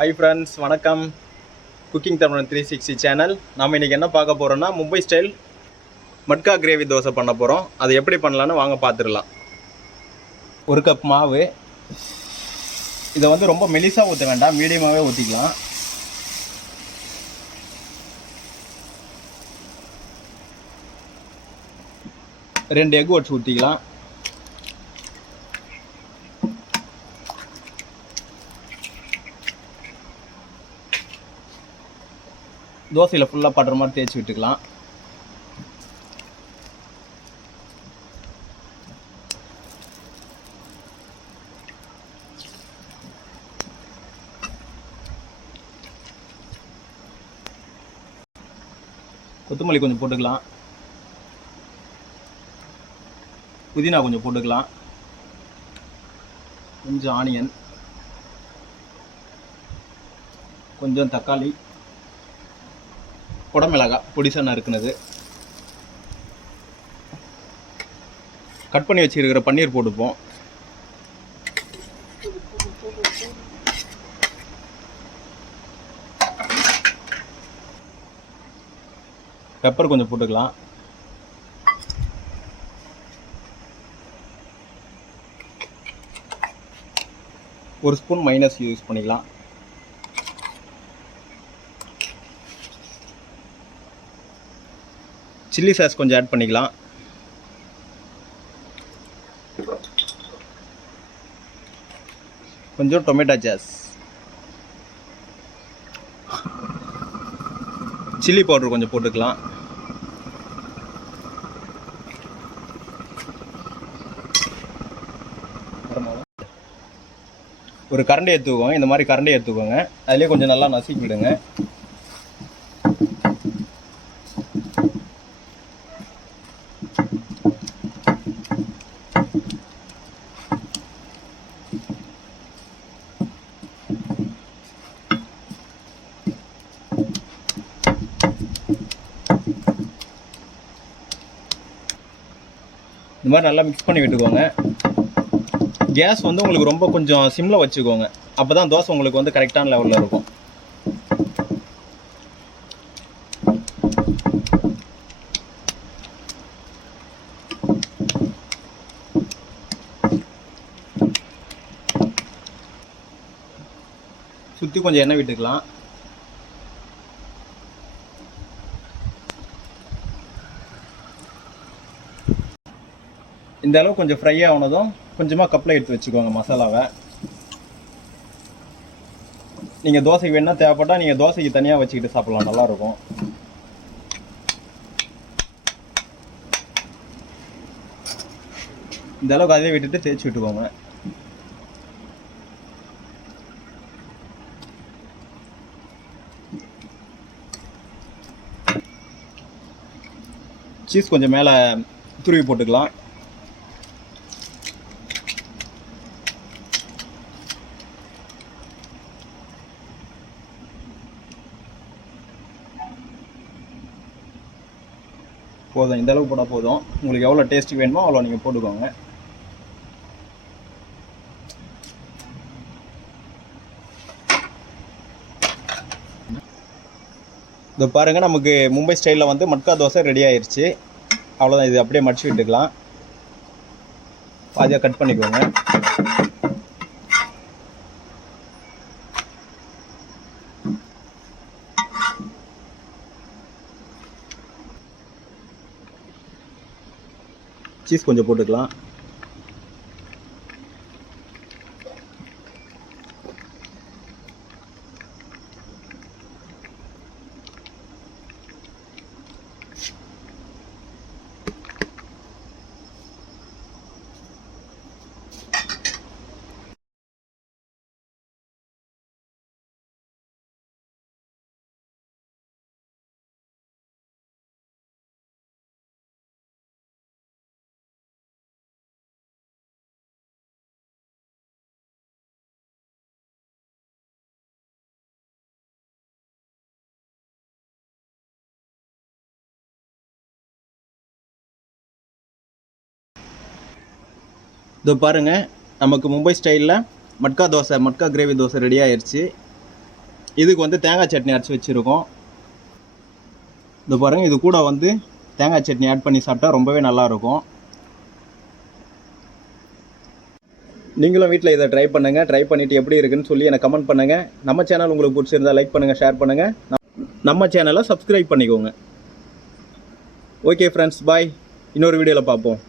Hi friends, வணக்கம். Cooking தமிழன் 360 channel. நாம இன்னைக்கு என்ன பார்க்க போறோம்னா மும்பை ஸ்டைல் மட்கா கிரேவி தோசை பண்ண போறோம். அது எப்படி பண்ணலாம்னு வாங்க பார்த்துடலாம். 1 கப் மாவு. இதை வந்து ரொம்ப மெலிசா ஊற்ற வேண்டாம், மீடியமாகவே ஊற்றிக்கலாம். ரெண்டு எக் ஒட்ஸ் ஊற்றிக்கலாம். தோசையில் ஃபுல்லாக படுற மாதிரி தேய்ச்சி விட்டுக்கலாம். கொத்தமல்லி கொஞ்சம் போட்டுக்கலாம். புதினா கொஞ்சம் போட்டுக்கலாம். கொஞ்சம் ஆனியன், கொஞ்சம் தக்காளி, குடமிளகாய் பொடிசா நறுக்குனது, கட் பண்ணி வச்சிருக்கிற பன்னீர் போட்டுப்போம். பெப்பர் கொஞ்சம் போட்டுக்கலாம். ஒரு ஸ்பூன் மைனஸ் யூஸ் பண்ணிக்கலாம். சில்லி சாஸ் கொஞ்சம் ஆட் பண்ணிக்கலாம். கொஞ்சம் டொமேட்டோ சாஸ், சில்லி பவுடர் கொஞ்சம் போட்டுக்கலாம். ஒரு கரண்டி எடுத்துக்கோங்க. இந்த மாதிரி கரண்டி எடுத்துக்கோங்க. அதுலேயே கொஞ்சம் நல்லா நசுக்கிடுங்க. இந்த மாதிரி நல்லா மிக்ஸ் பண்ணி விட்டுக்கோங்க. கேஸ் வந்து உங்களுக்கு ரொம்ப கொஞ்சம் சிம்மில் வச்சுக்கோங்க. அப்போ தான் தோசை உங்களுக்கு வந்து கரெக்டான லெவலில் இருக்கும். சுற்றி கொஞ்சம் எண்ணெய் விட்டுக்கலாம். இந்த அளவு கொஞ்சம் ஃப்ரை ஆனதும் கொஞ்சமாக கப்பில் எடுத்து வச்சுக்கோங்க மசாலாவை. நீங்கள் தோசைக்கு வேணால் தேவைப்பட்டால் நீங்கள் தோசைக்கு தனியாக வச்சுக்கிட்டு சாப்பிட்லாம், நல்லாயிருக்கும். இந்த அளவுக்கு அதே விட்டுட்டு தேய்ச்சி விட்டுக்கோங்க. சீஸ் கொஞ்சம் மேலே துருவி போட்டுக்கலாம். போதும், இந்த அளவு போட்டால் போதும். உங்களுக்கு எவ்வளோ டேஸ்ட் வேணுமோ அவ்வளோ நீங்கள் போட்டுக்கோங்க. இது பாருங்கள், நமக்கு மும்பை ஸ்டைலில் வந்து மட்கா தோசை ரெடி ஆயிடுச்சு. அவ்வளோதான். இது அப்படியே மடிச்சு விட்டுக்கலாம். பாதியாக கட் பண்ணிக்கோங்க. சீஸ் கொஞ்சம் போட்டுக்கலாம். இதோ பாருங்கள், நமக்கு மும்பை ஸ்டைலில் மட்கா கிரேவி தோசை ரெடி ஆயிடுச்சு. இதுக்கு வந்து தேங்காய் சட்னி அரைச்சி வச்சுருக்கோம். இது பாருங்கள், இது கூட வந்து தேங்காய் சட்னி ஆட் பண்ணி சாப்பிட்டா ரொம்பவே நல்லாயிருக்கும். நீங்களும் வீட்டில் இதை ட்ரை பண்ணுங்கள். ட்ரை பண்ணிவிட்டு எப்படி இருக்குன்னு சொல்லி எனக்கு கமெண்ட் பண்ணுங்கள். நம்ம சேனல் உங்களுக்கு பிடிச்சிருந்தா லைக் பண்ணுங்கள், ஷேர் பண்ணுங்கள். நம்ம சேனலை சப்ஸ்கிரைப் பண்ணிக்கோங்க. ஓகே ஃப்ரெண்ட்ஸ், பாய். இன்னொரு வீடியோவில் பார்ப்போம்.